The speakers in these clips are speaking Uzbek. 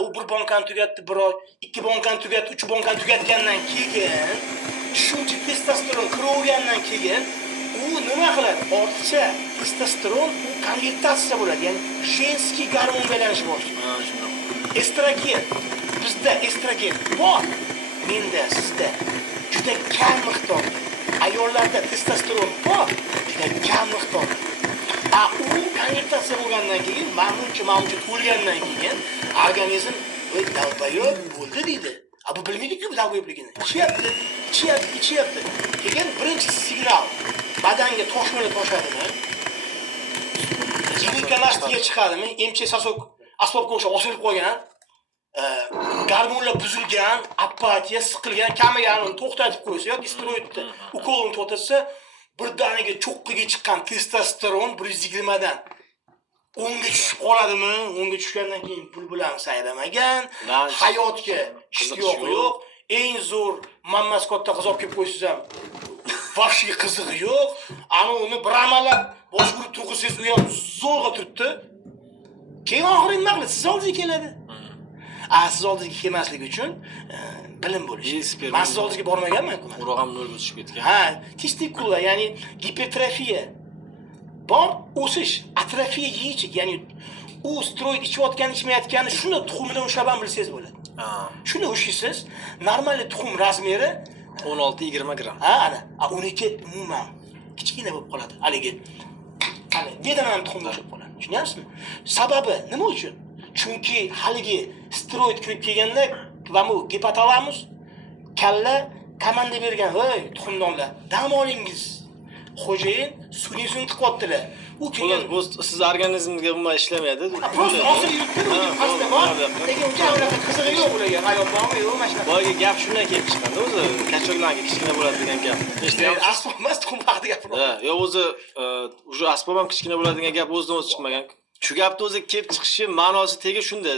U bir bankani tugatdi bir oy, ikki bankani tugatdi, uch bankani tugatgandan keyin shuncha testosteron kirgandan keyin u nima qiladi? Ortiqcha testosteron u konvertatsiya bo'ladi, ya'ni jenskiy gormon aylanishi boshlaydi. Ha, shunday. Estrogen. Bizda estrogen bor. Menda, sizda juda kam miqdorda. Ayollarda testosteron bor, juda kam miqdorda. U konvertatsiya bo'lgandan keyin, mamnuncha to'lgandan keyin organizm dalbayob bo'ldi deydi. Bu bilmaydi-ku bu dalbayobligini. Ichyapti. Keyin birinchi signal badanga toshmani toshadimi? Yig'ilganlarga chiqadimi? Emchi sasok asbobga o'xshab osilib qolgan. Gormonlar buzilgan, apatiya, siqilgan, kamaganini to'xtatib qo'ysa yoki steroidni ukolini to'xtatsa, birdaniga cho'qqiga chiqqan testosteron 120 dan 10 ga tushib qoladimi? 10 ga tushgandan keyin bulbulam sayramagan, hayotga ishtiyoqi yo'q, eng zo'r mammas katta qiz olib kelib qo'ysiz ham vahshiy qizig'i yo'q. Ana uni bir amallab bosh urib turg'isiz u ham zo'rg'a turibdi. Keyin oxiri nima qiladi? Siz oldingizga keladi. Siz oldingizga kelmasligi uchun bilim bo'lishi. Men siz oldingizga bormaganman-ku. Urug'am nolga tushib ketgan. Testikula, ya'ni gipertrofiya. Bor o'sish, atrofiya yeychik, ya'ni u steroid ichayotgan, ichmayotgani shuni tuxumidan ushlab ham bilsangiz bo'ladi. Shuni ushlaysiz, normal tuxum razmeri 16-20 gram. Ana, 12 umuman kichkina bo'lib qoladi. Haligi bedan ham tuxum bo'lib qoladi. Tushunyapsizmi? Sababi nima uchun? Chunki haligi steroid kirib kelganda va bu gipotalamus kalla komanda bergan, "Voy, tuxumdonlar, dam olingiz. Xo'jayin suvni tiqyaptilar." U keyin bu siz organizmingizga umuman ishlamaydi. Prosta hozir yuribdi, pastda bor. Lekin uncha unaqa qizig'i yo'q ularga. Hayot bormi, yo'q, mana shunaqa. Boyga gap shundan kelib chiqadi. O'zi kachoklarga kichkina bo'ladi degan gap. Eshityapsiz? Asbob emas, tuxum haqida gapiryapman. Yo'q, o'zi o'sha asbob ham kichkina bo'ladi degan gap o'zidan o'zi chiqmagan. Shu gapni o'zi kelib chiqishi ma'nosi tegi shuda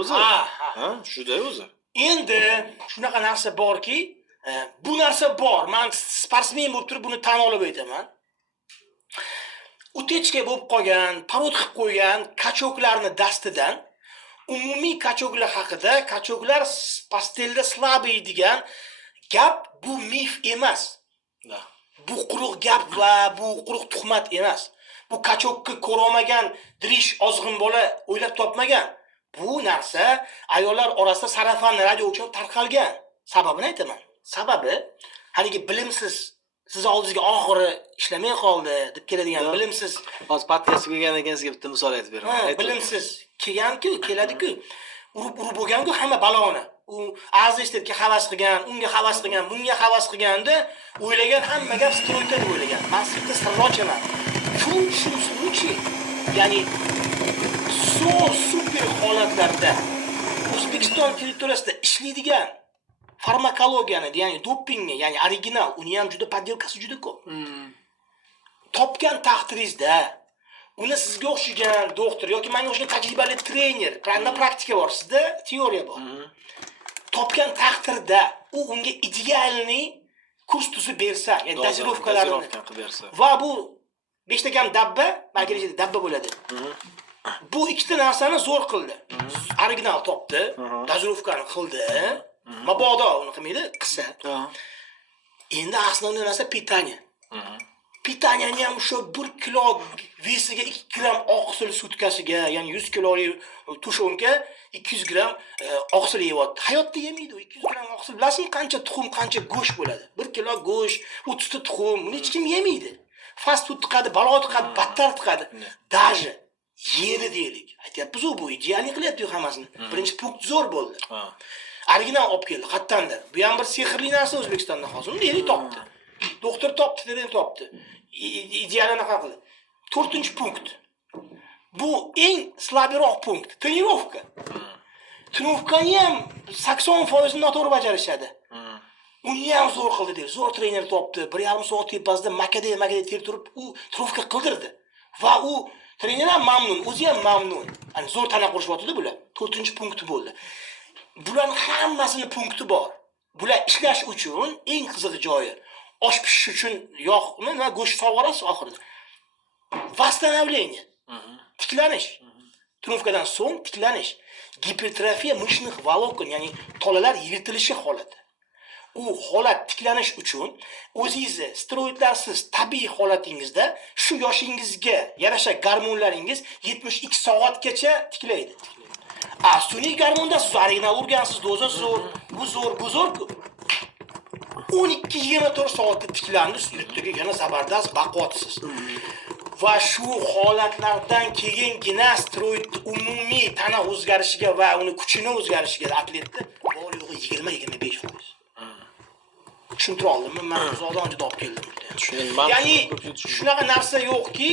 o'zi. Shuda o'zi. Endi shunaqa narsa borki, bu narsa bor. Men sportsmen bo'lib turib buni tan olib aytaman. Utechka bo'lib qolgan, parod qilib qo'ygan kachoklarni dastidan umumiy kachoklar haqida, kachoklar pastelda slabiy degan gap bu mif emas. Bu quruq gap va bu quruq tuhmat emas. Bu kachokka ko'rolmagan dirish ozg'in bola o'ylab topmagan. Bu narsa ayollar orasida sarafan radio o'chirib tarqalgan. Sababini aytaman. Sababi haligi bilimsiz siz oldingizga oxiri ishlamay qoldi deb keladigan bilimsiz. Hozir podkast kelgan ekan sizga bitta misol aytib beraman. Bilimsiz kelgan-ku, keladi-ku. Urib bo'lgan-ku hamma baloni. U azizlikka havas qilgan, unga havas qilgan, bunga havas qilganda o'ylagan hamma gap steroidda deb o'ylagan. Men sizga sir ochaman. Shunchi, ya'ni super holatlarda O'zbekiston territoriyasida ishlaydigan farmakologiyani, ya'ni dopingni, ya'ni original, uni ham juda poddelkasi juda ko'p. Topgan taqdiringizda uni sizga o'xshagan doktor yoki menga o'xshagan tajribali trener, praktika bor, sizda teoriya bor. Topgan taqdirda u unga idealni kurs tuzib bersa, ya'ni dozirovkalarini qilib bersa. Va bu 5 ta kam dabba, balki rejada dabba bo'ladi. Bu ikkita narsani zo'r qildi. Original topdi, dozirovkani qildi. Mabodo uni qilmaydi, qilsa. Endi asosiy narsa pitaniya. Pitaniyani ham o'sha 1 kilo vesiga 2 gram oqsil sutkasiga, ya'ni 100 kilolik tushonka 200 gram oqsil yeyapti. Hayotda yemaydi u 200 gram oqsil. Bilasizmi qancha tuxum, qancha go'sht bo'ladi? 1 kilo go'sht, 30 ta tuxum, buni hech kim yemaydi. Fast food tiqadi, balo tiqadi, battar tiqadi. Daji yedi deylik. Aytyapmiz bu idealni qilyapti hammasini. Birinchi punkt zo'r bo'ldi. Original olib keldi, qattandir. Bu ham bir sehrli narsa O'zbekistonda hozir. Uni yeri topdi. Doktor topdi, dedi topdi. Idealni anaqa qildi. 4-punkt. Bu eng slabroq punkt. Trenirovka. Trenirovkani ham 80% noto'g'ri bajarishadi. Uni ham zo'r qildi deb. Zo'r trener topdi. 1,5 soat tepasida makada ter turib, u trenirovka qildirdi. Va u trener ham mamnun, o'zi ham mamnun. Ani zo'r tana qurishyapti bular. 4-punkt bo'ldi. Bularning hammasini punkti bor. Bular ishlash uchun eng qiziq joyi. Osh pishish uchun yog'ni va go'sht sog'orasiz oxirida. Восстановление. Tiklanish. Trenirovkadan so'ng tiklanish. Gipertrofiya mishnih volokon, ya'ni tolalar yirtilishi holati. U holat tiklanish uchun o'zingizni steroidlarsiz tabiiy holatingizda shu yoshingizga yarasha gormonlaringiz 72 soatgacha tiklaydi. Sun'iy gormonda siz original urgansiz, doza zo'r, bu zo'r-ku. 12-24 soatda tiklandi, ertaga yana zabardast baquvvatsiz. Va shu holatlardan keyingina steroid umumiy tana o'zgarishiga va uni kuchini o'zgarishiga atletda bor yo'g'i 20-25%. Tushuntira oldimmi? Men o'zimdan juda olib keldim. Ya'ni shunaqa narsa yo'qki,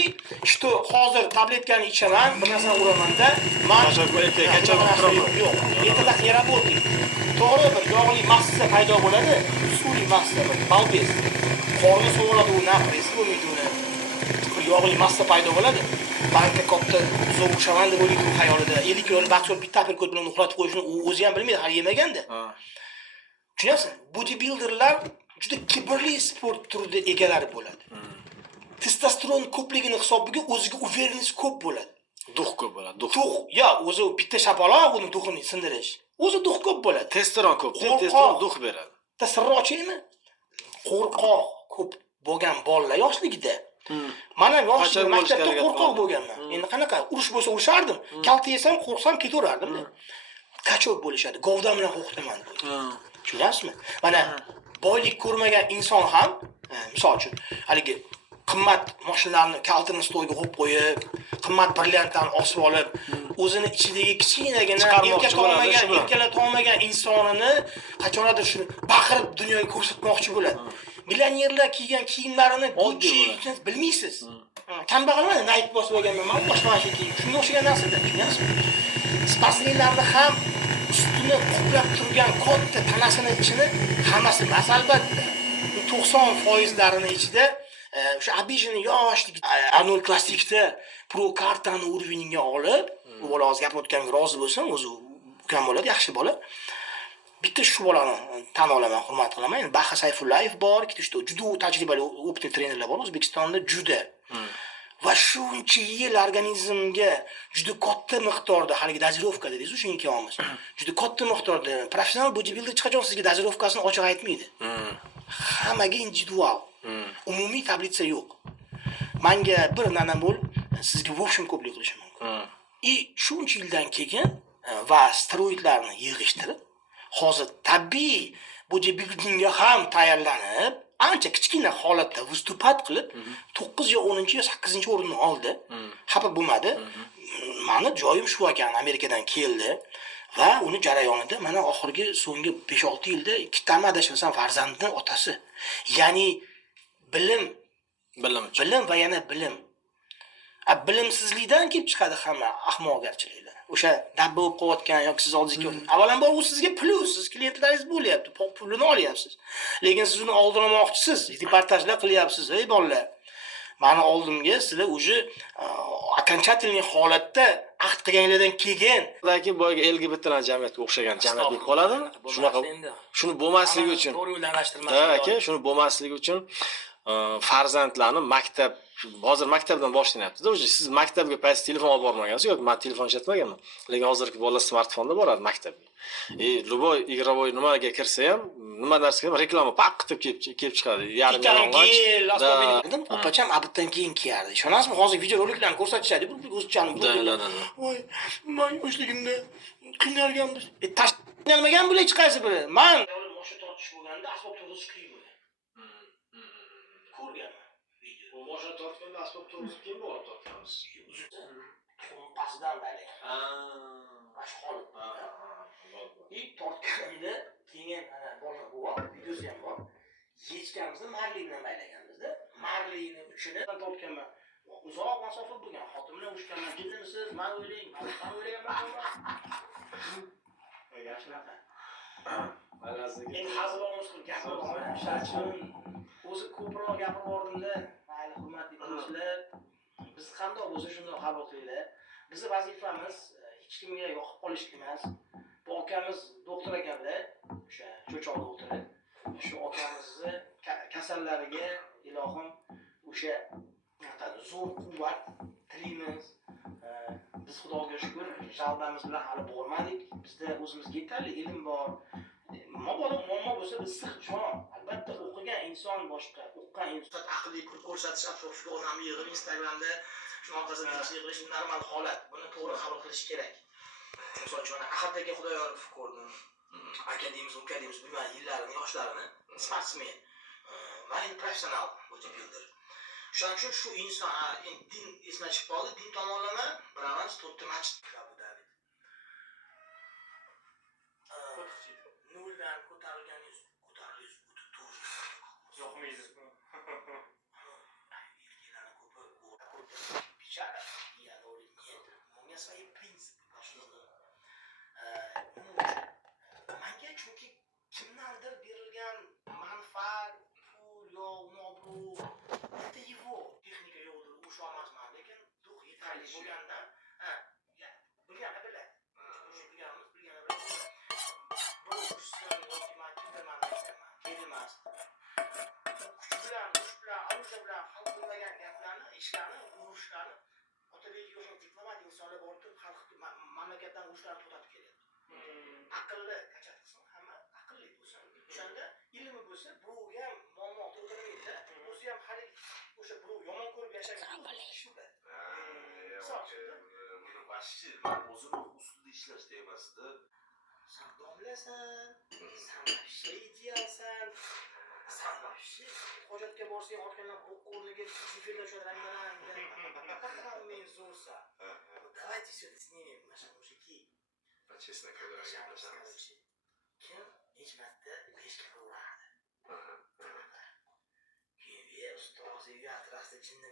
что hozir tabletkani ichaman, bir narsani uraman-da, yo'q. Ertadan не работает. To'g'ri, bir yog'li massa paydo bo'ladi, suvli massa, balbes. Qorni sovuqladi, u nafresi bo'lmaydi uni. Bir yog'li massa paydo bo'ladi. Bankda katta zo'r ushaman deb o'ylaydi xayolida. 50 kiloli baksol bitta perkot bilan uxlatib qo'yishni u o'zi ham bilmaydi, hali yemaganda. Tushunyapsizmi? Bodybuilderlar juda kibrli sport turida egalari bo'ladi. Testosteron ko'pligini hisobiga o'ziga uvereniz ko'p bo'ladi. Duh ko'p bo'ladi. Duh. Ya, o'zi bitta shapaloq uni duxini sindirish. O'zi duh ko'p bo'ladi. Testosteron ko'p, testosteron duh beradi. Sirri ochaymi? Qo'rqoq ko'p bo'lgan bolalar yoshligida. Men ham yoshligimda maktabda qo'rqoq bo'lganman. Endi qanaqa urush bo'lsa urushardim. Kalta yesam, qo'rqsam ketaverardim. Kachok bo'lishadi. Govdan bilan qo'rqitaman. Tushunyapsizmi? Mana boylik ko'rmagan inson ham, misol uchun, haligi qimmat mashinalarni kaltini stoyga qo'yib qo'yib, qimmat brilliantlarni osib olib, o'zini ichidagi kichkinagina erkalata olmagan insonini qachonlardir shuni baqirib dunyoga ko'rsatmoqchi bo'ladi. Millionerlar kiygan kiyimlarini Gucci bilmaysiz. Kambag'alman, Nike bosib olganman, men boshqa narsa kiyim. Shunga o'xshagan narsada, tushunyapsizmi? Sportsmenlarni ham ustini qoplab turgan katta tanasini ichini hammasi emas albatta. 90%larini ichida o'sha obijini yoshlik Arnold Classicda pro kartani uroveniga olib, bu bola hozir gapirayotganimga rozi bo'lsam, o'zi ukam bo'ladi, yaxshi bola. Bitta shu bolani tan olaman, hurmat qilaman. Endi Baha Sayfullayev bor, ikkita juda tajribali opitli trenerlar bor O'zbekistonda juda. Va shuncha yil organizmga juda katta miqdorda, haligi dozировка deysiz, o'sha ikkovimiz. Juda katta miqdorda professional bodybuilder hech qachon sizga dozировкасini ochiq aytmaydi. Hammaga individual. Umumiy tablitsa yo'q. Menga bir nanamol sizga в общем ko'plik qilishi mumkin. Shuncha yildan keyin va steroidlarni yig'ishtirib, hozir tabiiy bodybuildingga ham tayyorlanib, ancha kichkina holatda vystupat qilib 9 yo 10 yo 8 o'rinni oldi. Xafa bo'lmadi. Meni joyim shu ekan, Amerikadan keldi va uni jarayonida mana oxirgi so'nggi 5-6 yilda ikkitami adashmasam farzandning otasi. Ya'ni bilim va yana bilim. Bilimsizlikdan kelib chiqadi hamma ahmoqgarchiliklar. O'sha dabba bo'lib qo'yotgan yoki siz oldingizga avvalambor u sizga plyus, siz klientlaringiz bo'lyapti, pulini olyapsiz. Lekin siz uni oldirmoqchisiz, reportajlar qilyapsiz, ey bolalar. Meni oldimga sizlar уже окончательный holatda ahd qilganlardan keyin balki boyga LGBT-lar jamiyatga o'xshagan jamiyat bo'lib qoladimi? Shunaqa shuni bo'lmasligi uchun. To'g'ri yo'llantirmaslik. Ha, aka, shuni bo'lmasligi uchun farzandlarni hozir maktabdan boshlanyapti-da. Siz maktabga payt telefon olib bormagansiz yoki men telefon ishlatmaganman. Lekin hozirgi bolalar smartfonda boradi maktabga. Любой игровой nimaga kirsa ham, nima narsaga reklama paqitib kelib chiqadi. Yarim yalang'och. Opacham abitdan keyin kiyardi. Ishonasizmi? Hozir videoroliklarni ko'rsatishadi. Bu o'zchanib. Voy, men yoshligimda qiynalganmiz. Qiynalmagan bo'la hech qaysi biri. Men mosha tortish bo'lganda asbob to'g'risi kiyib ko'rganman. Mosha tortganda asbob to'g'risi keyin borib tortganmiz. Qo'mpasidan baylagan. Mashg'ul. Tortganimda keyin ana bola bor, videosi ham bor. Yechganimizni marli bilan baylaganmizda. Marlini uchini tortganman. Uzoq masofa bo'lgan. Xotin bilan urushganman. Jillimisiz? Men o'ylayman. Men o'ylaganman. Yaxshilaqa. Endi hazil olmoq qilib gapirmoqman. Sharchim o'zi ko'proq gapirib bordimda. Mayli, hurmatli do'stlar. Biz qanday bo'lsa shunday qabul qilinglar. Bizning vazifamiz hech kimga yoqib qolishlik emas. Bu akamiz doktor ekanlar, o'sha cho'choq doktori. Shu akamizni kasallariga ilohim o'sha zo'r quvvat tilaymiz. Biz Xudoga shukr, Jaldamiz bilan hali bormadik. Bizda o'zimizga yetarli ilm bor. Mabodo muammo bo'lsa biz Sichon, albatta o'qigan inson boshqa, o'qigan inson aqliy pul ko'rsatish atrofiga odamni yig'ib Instagramda shunaqa qilib yig'ilish normal holat. Buni to'g'ri qabul qilish kerak. Misol uchun Ahadbek Xudoyorov ko'rdim. Akademik bilmadim yillarini, yoshlarini, sportsmen va professional bodybuilder. Shuning uchun shu inson din esdan chiqib qoldi, din tomonlama bilan 4 ta match Abu Dabi. Noldan ko'tarilganiz yoqmaydi. Bichara, я говорю, нет, у меня свои принципы пошли. Menga chunki kimlardir berilgan manfaat, pul yo obro' это его texnika yo'qdir, u shu emasman, lekin duh yetarli bo'lganda, bilgani biladi. Bilganimiz bilgani biladi. Bu kursdan yoki man kerilmas. Kuch bilan, arusha bilan hal qilmagan gaplarni, ishlarni, urushlarni Otabek yo'q diplomat insonlar borib turib xalq mamlakatdan urushlarni to'xtatib kelyapti. Aqlli qachon qilsin, hamma aqlli bo'lsin. O'shanda ilmi bo'lsa, birovga ham muammo tug'dirmaydi. O'zi ham hali o'sha birov yomon ko'rib yashagan shuda. Buni vashchi man o'zimni ustida ishlash temasida Sen domlasan, sen вообще idealsan. Sen вообще hojatga borsang orqangdan bo'q o'rniga zifirlar uchun ranglanadi. Men zo'rsan. Давайте все-таки снимем наши мужики. честно говоря gaplashamiz. Kim hech marta 5 ga uradi. Keyin ustoz uyga atrofda jinni